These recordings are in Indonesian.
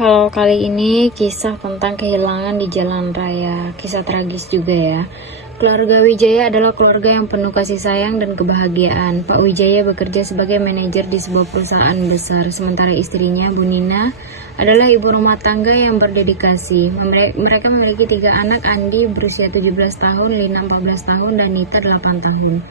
Kalau kali ini kisah tentang kehilangan di jalan raya, kisah tragis juga ya. Keluarga Wijaya adalah keluarga yang penuh kasih sayang dan kebahagiaan. Pak Wijaya bekerja sebagai manajer di sebuah perusahaan besar, sementara istrinya, Bu Nina, adalah ibu rumah tangga yang berdedikasi. Mereka memiliki 3 anak, Andi berusia 17 tahun, Lina 14 tahun, dan Nita 8 tahun.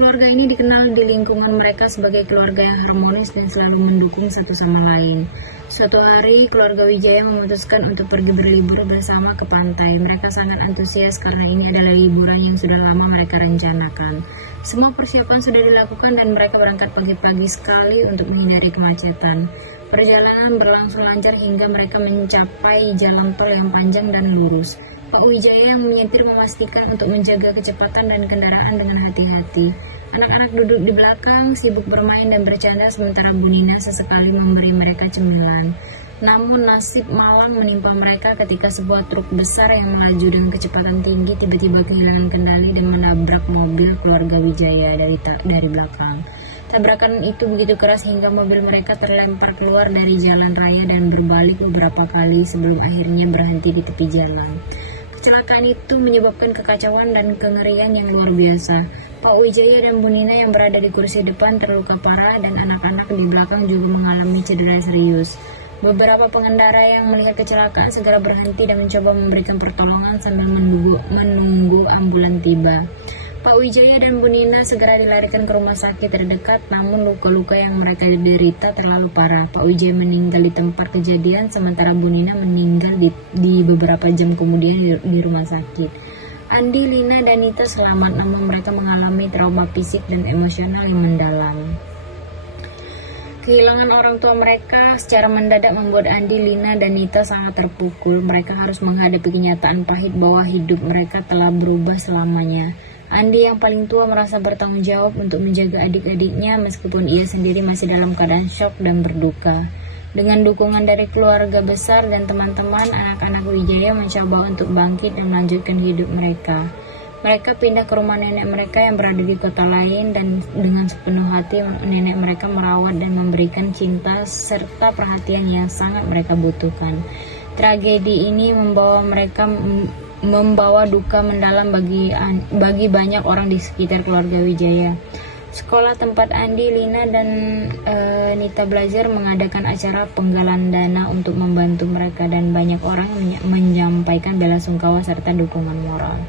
Keluarga ini dikenal di lingkungan mereka sebagai keluarga yang harmonis dan selalu mendukung satu sama lain. Suatu hari, keluarga Wijaya memutuskan untuk pergi berlibur bersama ke pantai. Mereka sangat antusias karena ini adalah liburan yang sudah lama mereka rencanakan. Semua persiapan sudah dilakukan dan mereka berangkat pagi-pagi sekali untuk menghindari kemacetan. Perjalanan berlangsung lancar hingga mereka mencapai jalan tol yang panjang dan lurus. Pak Wijaya yang menyetir memastikan untuk menjaga kecepatan dan kendaraan dengan hati-hati. Anak-anak duduk di belakang, sibuk bermain dan bercanda, sementara Bu Nina sesekali memberi mereka cemilan. Namun nasib malang menimpa mereka ketika sebuah truk besar yang melaju dengan kecepatan tinggi tiba-tiba kehilangan kendali dan menabrak mobil keluarga Wijaya dari belakang. Tabrakan itu begitu keras hingga mobil mereka terlempar keluar dari jalan raya dan berbalik beberapa kali sebelum akhirnya berhenti di tepi jalan. Kecelakaan itu menyebabkan kekacauan dan kengerian yang luar biasa. Pak Wijaya dan Bu Nina yang berada di kursi depan terluka parah dan anak-anak di belakang juga mengalami cedera serius. Beberapa pengendara yang melihat kecelakaan segera berhenti dan mencoba memberikan pertolongan sambil menunggu ambulan tiba. Pak Wijaya dan Bu Nina segera dilarikan ke rumah sakit terdekat, namun luka-luka yang mereka derita terlalu parah. Pak Wijaya meninggal di tempat kejadian, sementara Bu Nina meninggal di beberapa jam kemudian di rumah sakit. Andi, Lina, dan Nita selamat, namun mereka mengalami trauma fisik dan emosional yang mendalam. Kehilangan orang tua mereka secara mendadak membuat Andi, Lina, dan Nita sangat terpukul. Mereka harus menghadapi kenyataan pahit bahwa hidup mereka telah berubah selamanya. Andi yang paling tua merasa bertanggung jawab untuk menjaga adik-adiknya meskipun ia sendiri masih dalam keadaan syok dan berduka. Dengan dukungan dari keluarga besar dan teman-teman, anak-anak Wijaya mencoba untuk bangkit dan melanjutkan hidup mereka. Mereka pindah ke rumah nenek mereka yang berada di kota lain dan dengan sepenuh hati nenek mereka merawat dan memberikan cinta serta perhatian yang sangat mereka butuhkan. Tragedi ini membawa duka mendalam bagi banyak orang di sekitar keluarga Wijaya. Sekolah tempat Andi, Lina, dan Nita belajar mengadakan acara penggalan dana untuk membantu mereka dan banyak orang menyampaikan belasungkawa serta dukungan moral.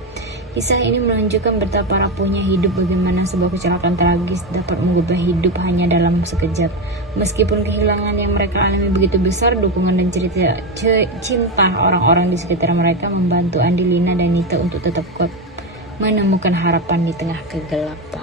Kisah ini menunjukkan betapa rapuhnya hidup, bagaimana sebuah kecelakaan tragis dapat mengubah hidup hanya dalam sekejap. Meskipun kehilangan yang mereka alami begitu besar, dukungan dan cinta orang-orang di sekitar mereka membantu Andi, Lina, dan Nita untuk tetap kuat menemukan harapan di tengah kegelapan.